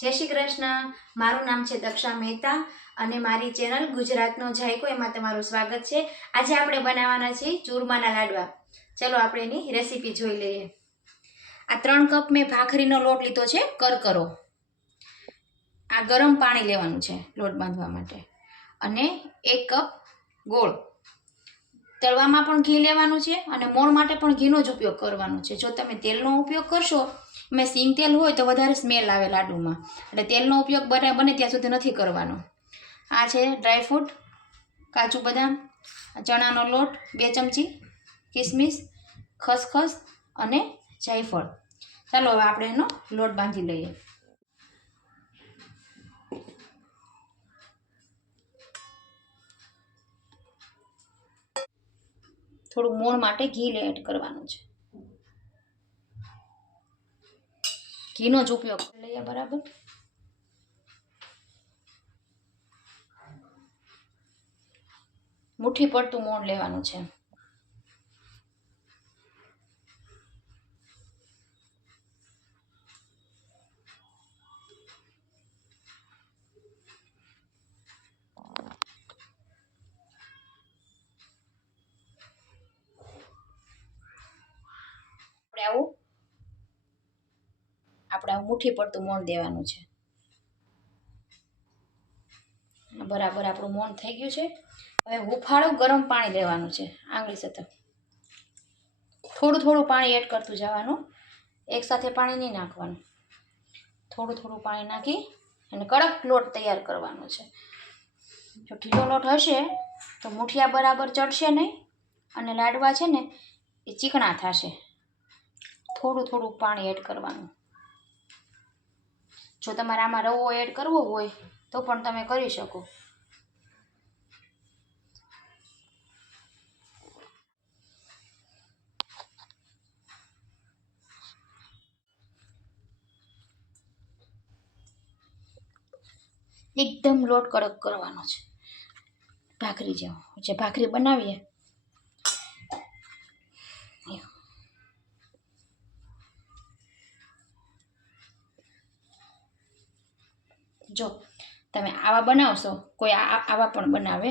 જય શ્રી કૃષ્ણ. મારું નામ છે દક્ષા મહેતા અને મારી ચેનલ ગુજરાતનો જાયકો એમાં તમારું સ્વાગત છે. આજે આપણે બનાવવાના છીએ ચૂરમાના લાડવા. ચલો આપણે એની રેસીપી જોઈ લઈએ. આ 3 કપ મેં ભાખરીનો લોટ લીધો છે, કરકરો. આ ગરમ પાણી લેવાનું છે લોટ બાંધવા માટે, અને 1 કપ ગોળ. તળવામાં પણ ઘી લેવાનું છે અને મોણ માટે પણ ઘીનો જ ઉપયોગ કરવાનો છે. જો તમે તેલનો ઉપયોગ કરશો, મેં સિંગ તેલ હોય તો વધારે સ્મેલ આવે લાડુમાં, એટલે તેલનો ઉપયોગ બને ત્યાં સુધી નથી કરવાનો. આ છે ડ્રાયફ્રૂટ, કાજુ બદામ, ચણાનો લોટ 2 ચમચી, કિસમિસ, ખસખસ અને જાયફળ. ચાલો હવે આપણે એનો લોટ બાંધી લઈએ. થોડું મોણ માટે ઘી એડ કરવાનું છે. ઘીનો જ ઉપયોગ લઈએ બરાબર. મુઠ્ઠી પડતું મોણ લેવાનું છે. આપણે આવું મુઠ્ઠી પડતું મોણ દેવાનું છે. બરાબર આપણું મોણ થઈ ગયું છે. હવે હુંફાળું ગરમ પાણી લેવાનું છે, આંગળી સાથે થોડું થોડું પાણી એડ કરતું જવાનું. એકસાથે પાણી નહીં નાખવાનું, થોડું થોડું પાણી નાખી અને કડક લોટ તૈયાર કરવાનો છે. જો ઢીલો લોટ હશે તો મુઠિયા બરાબર ચડશે નહીં અને લાડવા છે ને એ ચીકણા થશે. થોડું થોડું પાણી એડ કરવાનું. જો તમારે આમાં રવો એડ કરવો હોય તો પણ તમે કરી શકો. એકદમ લોટ કડક કરવાનો છે, ભાખરી જેવો. જે ભાખરી બનાવીએ જો તમે આવા બનાવશો, કોઈ આવા પણ બનાવે.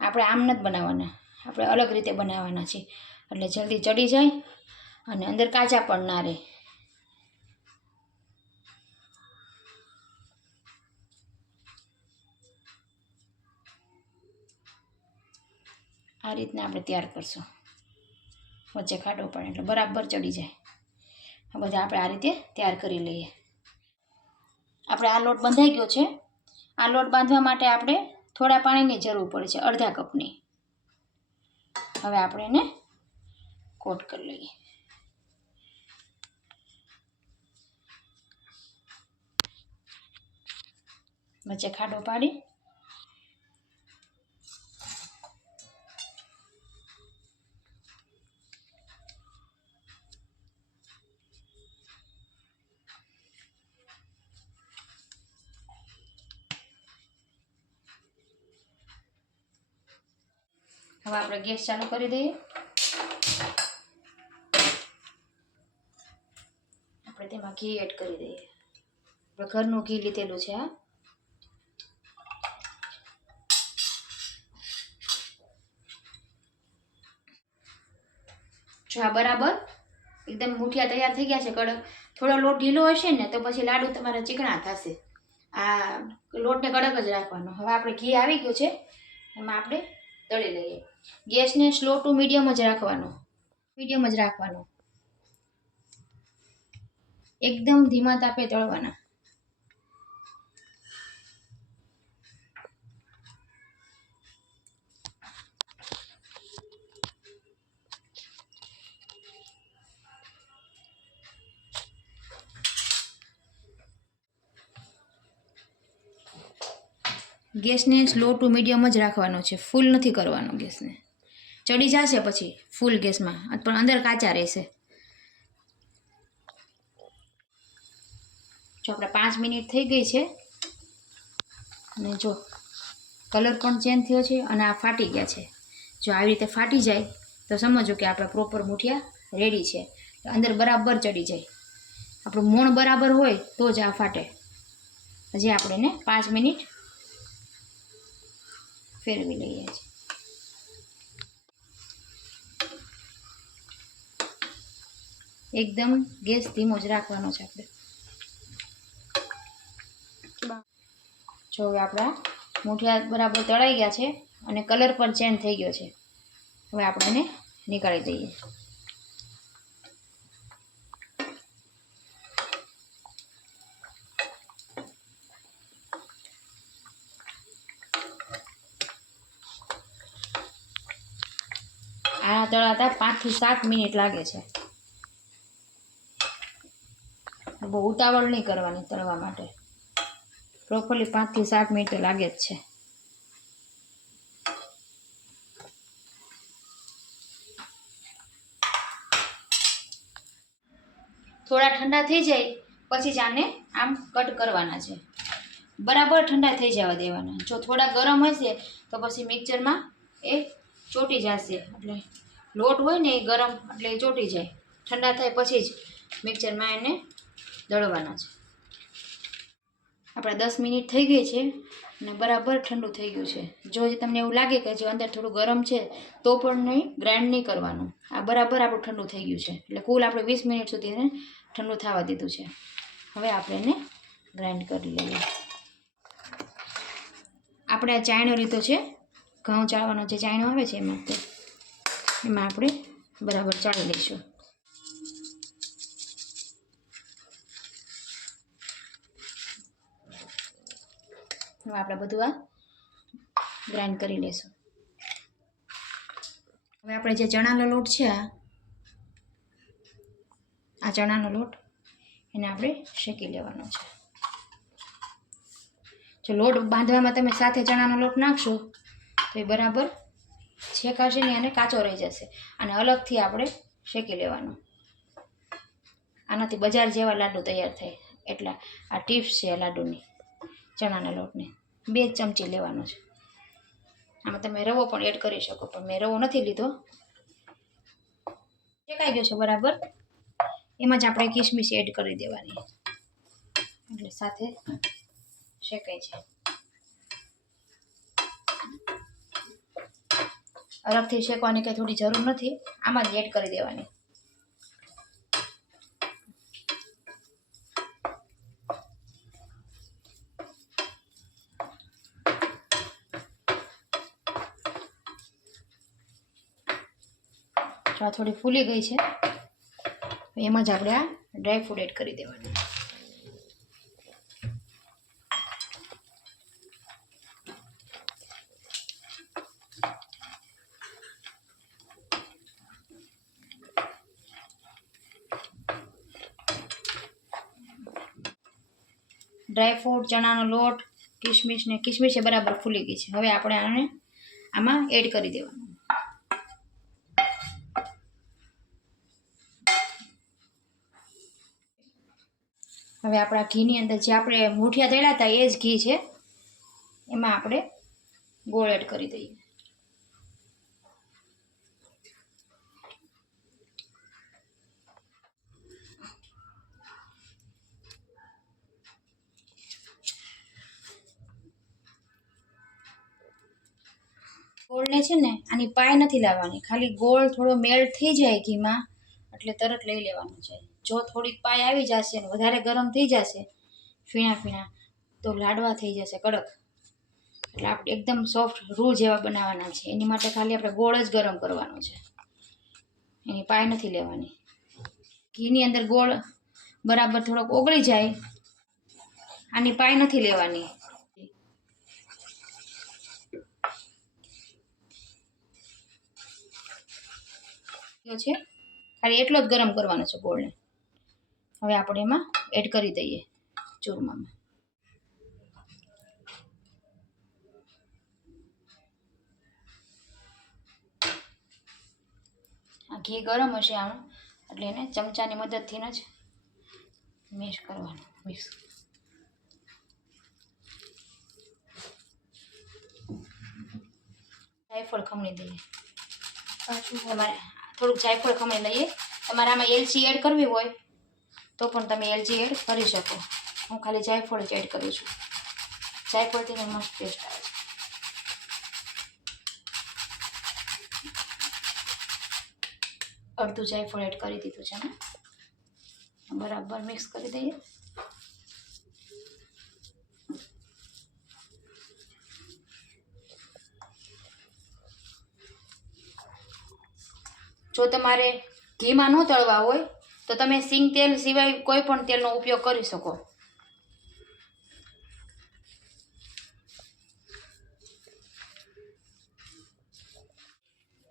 આપણે આમ નથી બનાવવાના, આપણે અલગ રીતે બનાવવાના છીએ, એટલે જલ્દી ચડી જાય અને અંદર કાચા પણ ના રહે. આ રીતના આપણે તૈયાર કરશું. વચ્ચે ખાડો પડે એટલે બરાબર ચડી જાય. આ બધા આપણે આ રીતે તૈયાર કરી લઈએ. આપણે આ લોટ બંધાઈ ગયો છે. આ લોટ બાંધવા માટે આપણે થોડા પાણીની જરૂર પડે છે, અડધા કપની. હવે આપણે એને કોટ કરી લઈએ. વચ્ચે ખાડો પાડી હવે આપણે ગેસ ચાલુ કરી દઈએ. આપણે તેમાં ઘી એડ કરી દઈએ. આપણે ઘરનું ઘી લીધેલું છે. આ જો આ બરાબર એકદમ મુઠિયા તૈયાર થઈ ગયા છે કડક. થોડો લોટ ઢીલો હશે ને તો પછી લાડુ તમારા ચીકણા થશે. આ લોટને કડક જ રાખવાનો. હવે આપણે ઘી આવી ગયું છે, એમાં આપણે તળી લઈએ. ગેસને સ્લો ટુ મીડિયમ જ રાખવાનો. એકદમ ધીમા તાપે તળવાના. ગેસને સ્લો ટુ મીડિયમ જ રાખવાનો છે, ફૂલ નથી કરવાનો ગેસને. ચડી જશે પછી ફૂલ ગેસમાં, પણ અંદર કાચા રહેશે. જો આપણે 5 મિનિટ થઈ ગઈ છે અને જો કલર પણ ચેન્જ થયો છે અને આ ફાટી ગયા છે. જો આવી રીતે ફાટી જાય તો સમજો કે આપણા પ્રોપર મુઠિયા રેડી છે. અંદર બરાબર ચડી જાય. આપણું મોણ બરાબર હોય તો જ આ ફાટે. હજી આપણે એને 5 મિનિટ ફેરવી લઈએ છીએ. એકદમ ગેસ ધીમો જ રાખવાનો છે આપણે. જો હવે આપણા મૂઠિયા બરાબર તળાઈ ગયા છે અને કલર પણ ચેન્જ થઈ ગયો છે. હવે આપણે એને નીકાળી દઈએ. આ તળાતા 5 થી 7 મિનિટ લાગે છે. બહુ ઉતાવળ નહીં કરવાની તળવા માટે. પ્રોપરલી 5 થી 7 મિનિટ તો લાગે જ છે. થોડા ઠંડા થઈ જાય પછી જ આને આમ કટ કરવાના છે. બરાબર ઠંડા થઈ જવા દેવાના. જો થોડા ગરમ હશે તો પછી મિક્સરમાં એ ચોટી જશે. એટલે લોટ હોય ને એ ગરમ એટલે એ ચોટી જાય. ઠંડા થાય પછી જ મિક્સરમાં એને દળવાના છે. આપણા 10 મિનિટ થઈ ગઈ છે અને બરાબર ઠંડુ થઈ ગયું છે. જો તમને એવું લાગે કે જો અંદર થોડું ગરમ છે તો પણ નહીં, ગ્રાઇન્ડ નહીં કરવાનું. આ બરાબર આપણું ઠંડુ થઈ ગયું છે. એટલે કુલ આપણે 20 મિનિટ સુધી એને ઠંડુ થવા દીધું છે. હવે આપણે એને ગ્રાઇન્ડ કરી લઈએ. આપણે આ ચાયણો લીધો છે, ઘઉં ચાળવાનો જે ચાયણો આવે છે એમાં આપણે બરાબર ચાળી લઈશું. હવે આપણે બધું આ ગ્રાઇન્ડ કરી લઈશું. હવે આપણે જે ચણાનો લોટ છે આ ચણાનો લોટ એને આપણે શેકી લેવાનો છે. જો લોટ બાંધવામાં તમે સાથે ચણાનો લોટ નાખશો તો એ બરાબર શેકાશે નહીં અને કાચો રહી જશે. અને અલગથી આપણે શેકી લેવાનો. આનાથી બજાર જેવા લાડુ તૈયાર થાય. એટલા આ ટિપ્સ છે લાડુની. ચણાના લોટને 2 ચમચી લેવાનો છે. આમાં તમે રવો પણ એડ કરી શકો, પણ મેં રવો નથી લીધો. શેકાઈ ગયો છે બરાબર. એમાં જ આપણે કિસમિસ એડ કરી દેવાની એટલે સાથે શેકાય છે. અલગથી શેકવાની કંઈ થોડી જરૂર નથી, આમાં જ એડ કરી દેવાની. જો આ થોડી ફૂલી ગઈ છે એમાં જ આપણે આ ડ્રાય ફ્રૂટ એડ કરી દેવાનું. ડ્રાય ફ્રૂટ, ચણાનો લોટ, કિસમિસ એ બરાબર ફૂલી ગઈ છે. હવે આપણે આને આમાં એડ કરી દેવાનું. હવે આપણા ઘીની અંદર જે આપણે મૂઠિયા તળ્યા હતા એ જ ઘી છે, એમાં આપણે ગોળ એડ કરી દઈએ. ગોળને છે ને આની પાય નથી લાવવાની, ખાલી ગોળ થોડો મેલ્ટ થઈ જાય ઘીમાં એટલે તરત લઈ લેવાનું છે. જો થોડીક પાય આવી જશે ને વધારે ગરમ થઈ જશે ફીણા તો લાડવા થઈ જશે કડક. એટલે આપણે એકદમ સોફ્ટ રૂ જેવા બનાવવાના છે. એની માટે ખાલી આપણે ગોળ જ ગરમ કરવાનો છે, એની પાય નથી લેવાની. ઘીની અંદર ગોળ બરાબર થોડોક ઓગળી જાય, આની પાય નથી લેવાની. છે ખાલી એટલો જ ગરમ કરવાનો છે ગોળને. હવે આપણે એમાં એડ કરી દઈએ ચૂરમામાં. આ ઘી ગરમ હશે આનું એટલે એને ચમચાની મદદથી જ મિક્સ કરવાનું. જાયફળ ખમણી દઈએ. તમારે થોડુંક જાયફળ ખમણી લઈએ. તમારે આમાં એલચી એડ કરવી હોય તો પણ તમે એલચી એડ કરી શકો. હું ખાલી જાયફળ જ એડ કરું છું. જાયફળથી તો મસ્ત ટેસ્ટ આવે છે. અડધું જાયફળ એડ કરી દીધું છે ને, બરાબર મિક્સ કરી દઈએ. જો તમારે ઘીમાં ન તળવા હોય તો તમે સિંગ તેલ સિવાય કોઈ પણ તેલનો ઉપયોગ કરી શકો.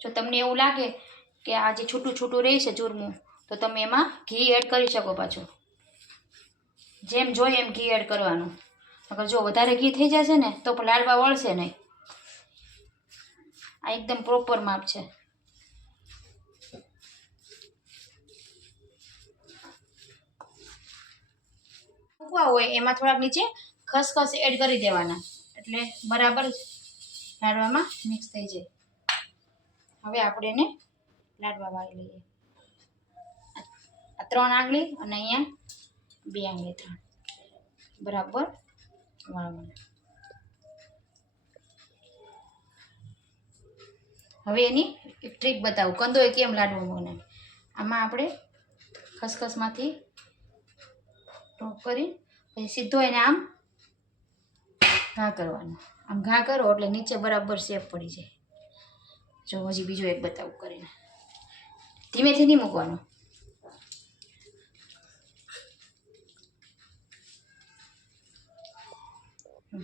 જો તમને એવું લાગે કે આ જે છૂટું છૂટું રહે છે ચૂરમું, તો તમે એમાં ઘી એડ કરી શકો પાછું. જેમ જોઈએ એમ ઘી એડ કરવાનું. અગર જો વધારે ઘી થઈ જશે ને તો પણ લાડવા વળશે નહીં. આ એકદમ પ્રોપર માપ છે. મૂકવા હોય એમાં થોડાક નીચે ખસખસ એડ કરી દેવાના, એટલે બરાબર લાડવામાં મિક્સ થઈ જાય. હવે આપણે એને લાડવા વાળી લઈએ. આ 3 આંગળી અને અહીંયા 2 આંગળી 3 બરાબર વાળવાના. હવે એની એક ટ્રીક બતાવું, કંદોય કેમ લાડવો બનાવે. આમાં આપણે ખસખસમાંથી ટોપ કરી પછી સીધો એને આમ ઘા કરવાનો. આમ ઘા કરો એટલે નીચે બરાબર શેપ પડી જાય. જો હજી બીજો એક બતાવું કરીને, ધીમેથી નહીં મૂકવાનો.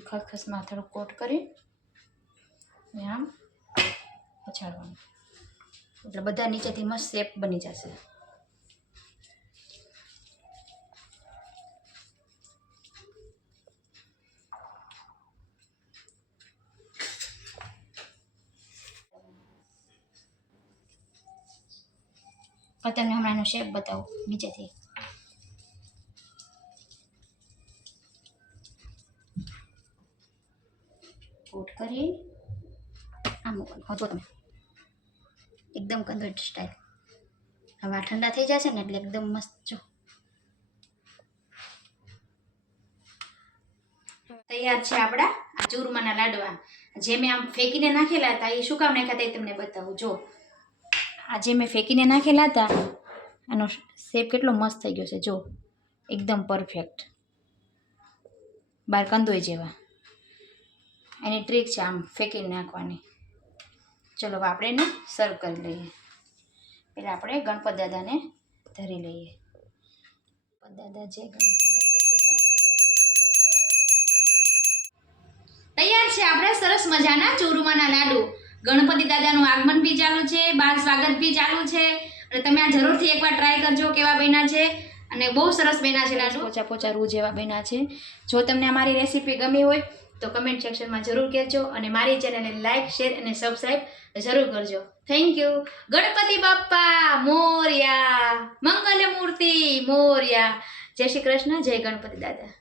ખસખસમાં થોડુંક કોટ કરી ને આમ પછાડવાનું, એટલે બધા નીચેથી મસ્ત શેપ બની જશે. તમને હમણાં એનો શેપ બતાવું નીચેથી. કોટ કરી આમ મૂકવાનું. હા જો તમે એકદમ કંદોઈ સ્ટાઈલ. હવે આ ઠંડા થઈ જશે ને એટલે એકદમ મસ્ત. જો તૈયાર છે આપણા આ ચૂરમાના લાડવા. જે મેં આમ ફેંકીને નાખેલા હતા એ શું કામ નાખ્યા હતા એ તમને બતાવું. જો આ જે મેં ફેંકીને નાખેલા હતા આનો શેપ કેટલો મસ્ત થઈ ગયો છે. જો એકદમ પરફેક્ટ, બાર કંદોઈ જેવા. એની ટ્રીક છે આમ ફેંકીને નાખવાની. ચલો હવે આપણે એને સર્વ કરી લઈએ. પહેલાં આપણે ગણપત દાદાને ધરી લઈએ. દાદા જય ગણપત દાદા. તૈયાર છે આપણે સરસ મજાના ચૂરમાના લાડુ. ગણપતિ દાદાનું આગમન બી ચાલુ છે, બાર સ્વાગત બી ચાલુ છે, અને તમે આ જરૂરથી એકવાર ટ્રાય કરજો કેવા બન્યા છે. અને બહુ સરસ બન્યા છે લાડુ, પોચા પોચા રૂ જેવા બન્યા છે. જો તમને અમારી રેસીપી ગમી હોય તો કમેન્ટ સેક્શનમાં જરૂર કહેજો, અને મારી ચેનલને લાઇક, શેર અને સબસ્ક્રાઈબ જરૂર કરજો. Thank you. ગણપતિ બાપ્પા મોર્યા, મંગલ મૂર્તિ મોર્યા. જય શ્રી કૃષ્ણ, જય ગણપતિ દાદા.